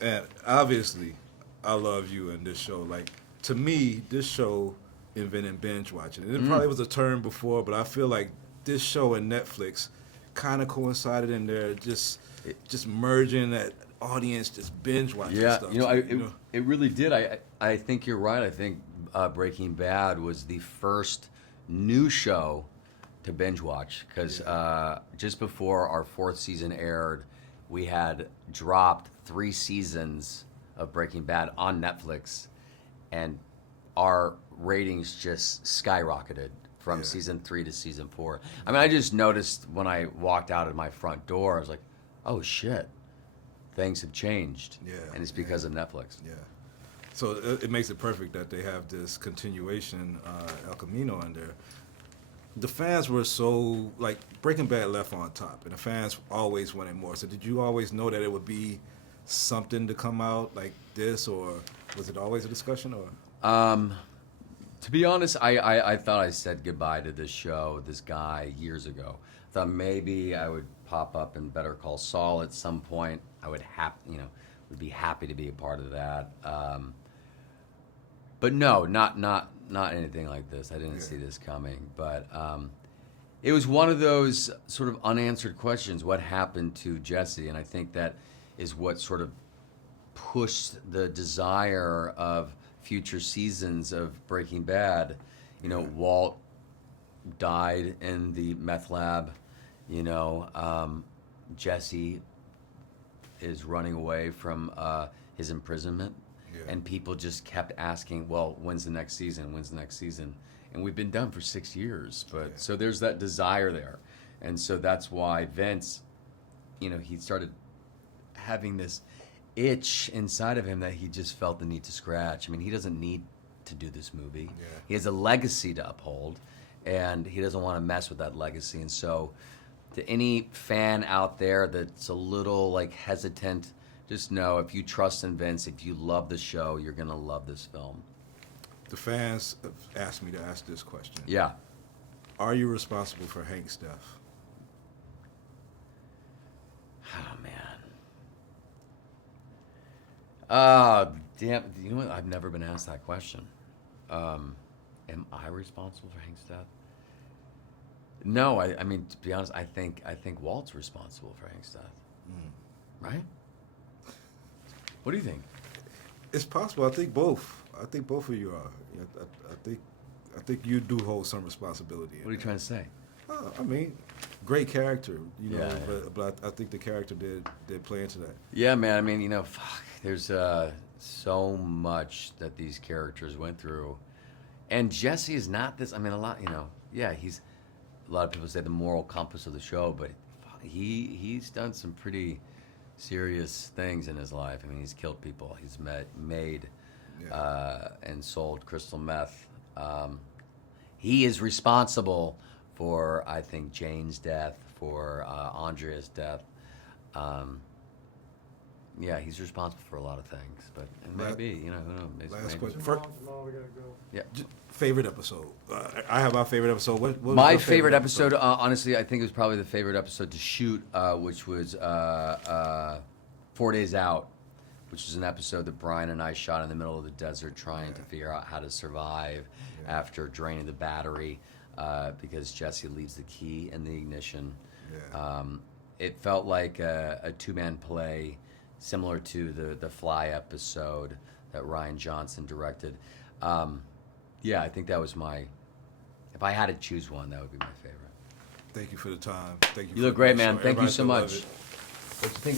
And obviously, I love you in this show. Like, to me, this show invented binge watching. And it probably was a term before, but I feel like this show and Netflix kind of coincided in there, just merging that audience, just binge watching stuff. It really did. I think you're right. I think Breaking Bad was the first new show to binge watch because just before our fourth season aired, we had dropped 3 seasons of Breaking Bad on Netflix, and our ratings just skyrocketed from season 3 to season 4. I mean, I just noticed when I walked out of my front door, I was like, oh shit, things have changed. Yeah. And it's because of Netflix. Yeah. So it makes it perfect that they have this continuation, El Camino in there. The fans were so, like, Breaking Bad left on top, and the fans always wanted more. So did you always know that it would be something to come out like this, or was it always a discussion? Or To be honest, I thought I said goodbye to this show, this guy, years ago. I thought maybe I would pop up in Better Call Saul at some point. I would would be happy to be a part of that. But no, not anything like this. I didn't see this coming. But it was one of those sort of unanswered questions. What happened to Jesse? And I think that is what sort of pushed the desire of future seasons of Breaking Bad. Walt died in the meth lab. Jesse is running away from his imprisonment. Yeah. And people just kept asking, well, when's the next season? When's the next season? And we've been done for 6 years. But so there's that desire there. And so that's why Vince, he started having this itch inside of him that he just felt the need to scratch. I mean, he doesn't need to do this movie. Yeah. He has a legacy to uphold, and he doesn't want to mess with that legacy. And so to any fan out there that's a little hesitant, just know if you trust in Vince, if you love the show, you're going to love this film. The fans have asked me to ask this question. Yeah. Are you responsible for Hank's death? Oh, man. Damn. You know what? I've never been asked that question. Am I responsible for Hank's death? No, I mean, to be honest, I think Walt's responsible for Hank's death. Right? What do you think? It's possible. I think both. I think both of you are. I think you do hold some responsibility. What are you trying to say? I mean, great character, but I think the character did play into that. Yeah, man. I mean, there's so much that these characters went through, and Jesse is not this. I mean, he's a lot of people say the moral compass of the show, but he's done some pretty serious things in his life. I mean, he's killed people. He's made and sold crystal meth. He is responsible for, I think, Jane's death, for Andrea's death. He's responsible for a lot of things, but maybe, who knows? Last question. Jamaal, we gotta go. Yeah. Favorite episode? I have my favorite episode. What was my your favorite episode, honestly, I think it was probably the favorite episode to shoot, which was 4 Days Out, which is an episode that Brian and I shot in the middle of the desert trying to figure out how to survive after draining the battery because Jesse leaves the key in the ignition. Yeah. It felt like a two-man play similar to the Fly episode that Rian Johnson directed. I think that was if I had to choose one, that would be my favorite. Thank you for the time. Thank you. You look great, man. Thank you so much. What you think